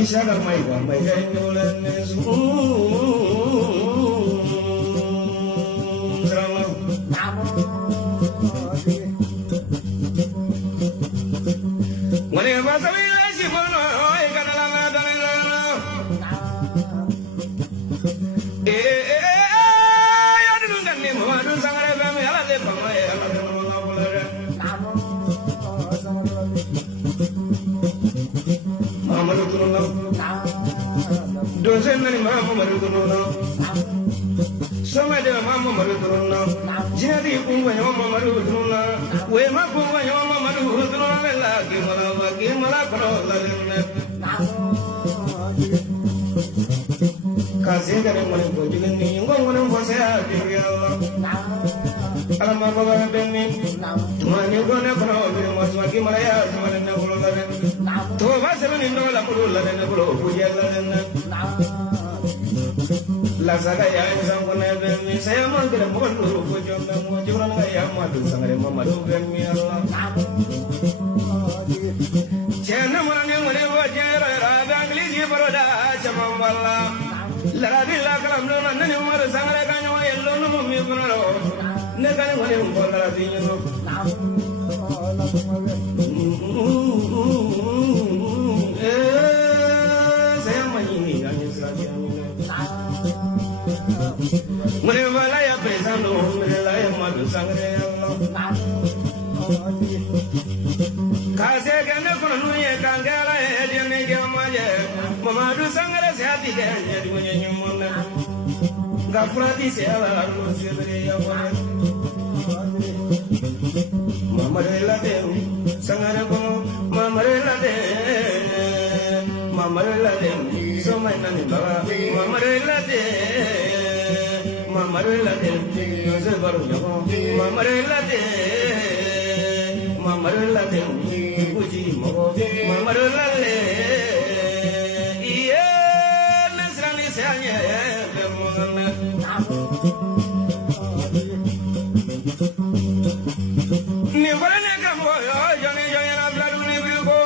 Ishaga mai wa mai ga nyola nesu Sarama Ngone ma sabi la si bono oi kana la na da la ya du ngan ni mo du sangare ba me ala de pa ma ya la de mo la bola Mamadu kuno Dozen ni Mamadu kuno Sama de Mamadu kuno Jadi pungwa yo Mamadu kuno We ma pungwa yo Mamadu kuno la ki mala kuno la Kasi kare mo ko jilin ni ngong ngong mo sa di yo Ala ma ko ga ben ni Mani ko ne kuno bi mo so ki mala ya so ne ko la To va se ven no la puru la ne puru puya la ne La saga ya sang ko ne ben mi se mo ke mo no ko jo na mo jo na ya ma du sang re ma du ben mi Allah Chena mo ne mo ne wo je ra ra ba inglis ye baro da chama wala La ra bi la kalam no na ne mo sang re ka nyo yello no mo mi ko no ne ka ne mo ne mo la bi no Mare wala ya pesando mare la ya madu sangre Kase gane kono nuye kangala e dene ge maje mamadu sangre se ati ge nyadi munye nyumona Gafrati se ala ru sire ya wane Mamare la de sangare ko mamare la de so mai nani baba mamare la de yo se baru yo mamare la de uji mo mamare la de iye nasrani se anye be mo ni varane kam yo jone jone na bladu ni bilgo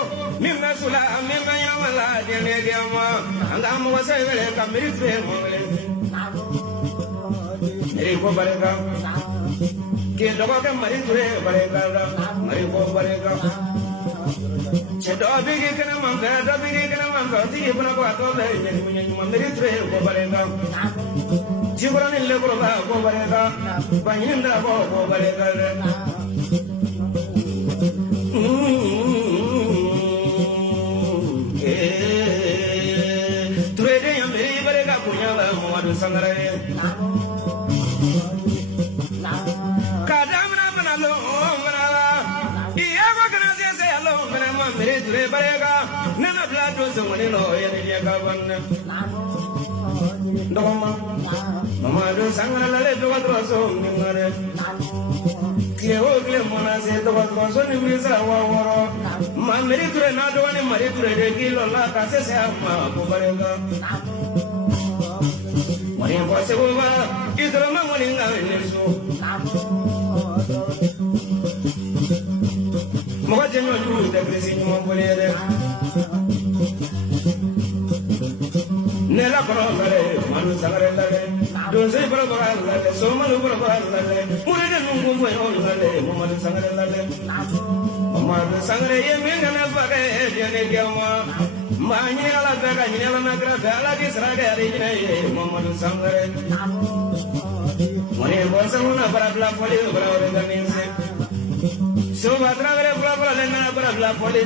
ni nasula mi ganya wala de ne gama anga mo wasa vele kamiri tre mo Mari ko barega ke dogo ke mari ture barega mari ko barega che do bigi kana man ka ti ibna ko to le ni munya mari ture ko barega jibra ni le ko barega baninda ko barega ture de yamri barega kunya la mo adu sangare Mere ture barega nana plato zongone no ya ni ya gawan ndoma mama do sangala le do wadro so ngare kle o kle mona se do wadro so ni brisa wa woro ma mere ture na do ni mare ture de kilo la ka se ma ko barega mari ko se ko ba idro ma ngoni ngale ne so Moga jenyo juru de presi mo bolere Nela kono mere manu sangare lale don se bro bro lale so manu bro bro lale mure de nungu mo yo lale mo manu sangare lale manu sangare ye menga na faga e jene gema mani ala daga ni ala nagra dala ki sraga ari ne mo manu sangare mone bosa una para bla poli bro de ninse So batragre bla le na bla poli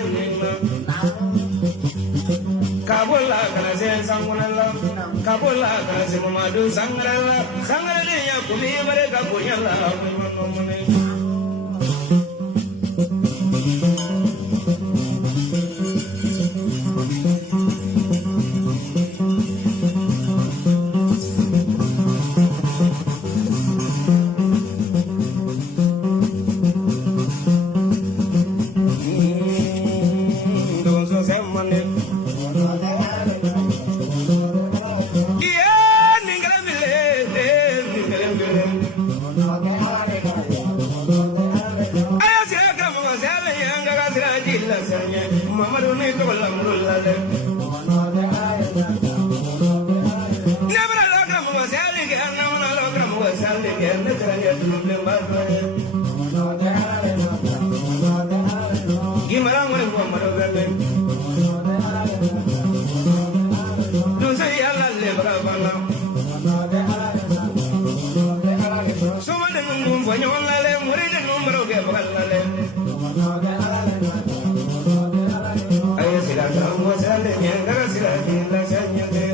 Kabula kana se sangunala kabula kana se mamadu sangala sangala ya kumi bare ka kunyala Mamadu ne to la murula bebe. No say yalla le bala. So man nungum fanyo lale muri de numero ke bala. Ay sila mo sale nyanga sila dilla sanyate.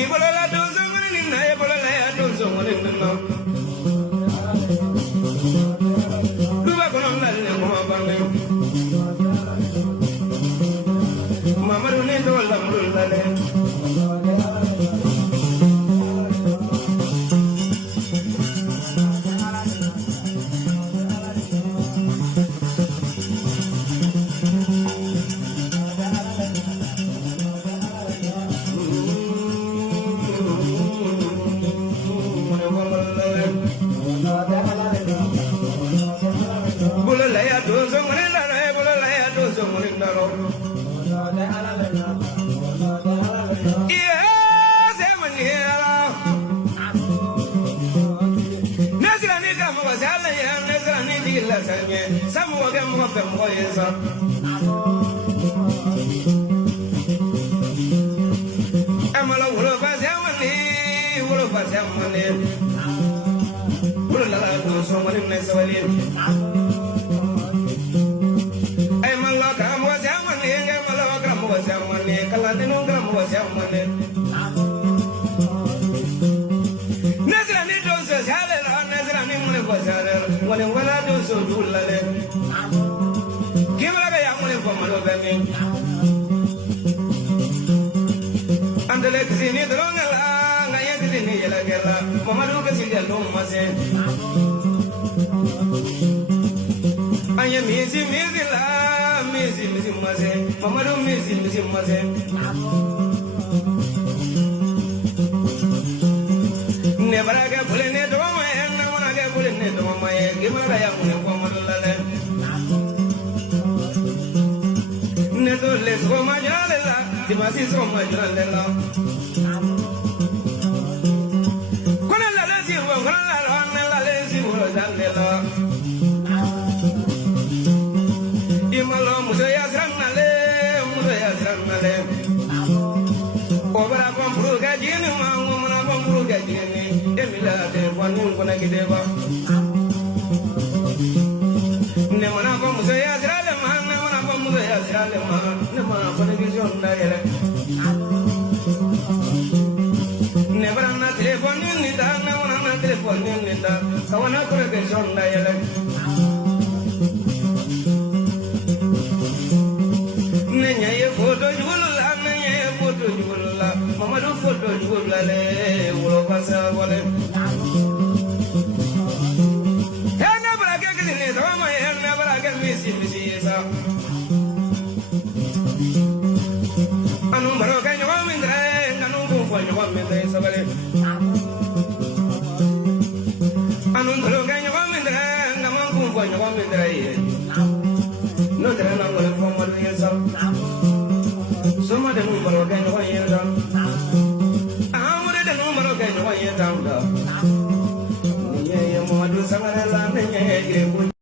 Ibola la dozo muri na ibola la dozo muri na. Luba kono lale mo bangi. Mamaru ne do la mulu lale. Some of them will go again.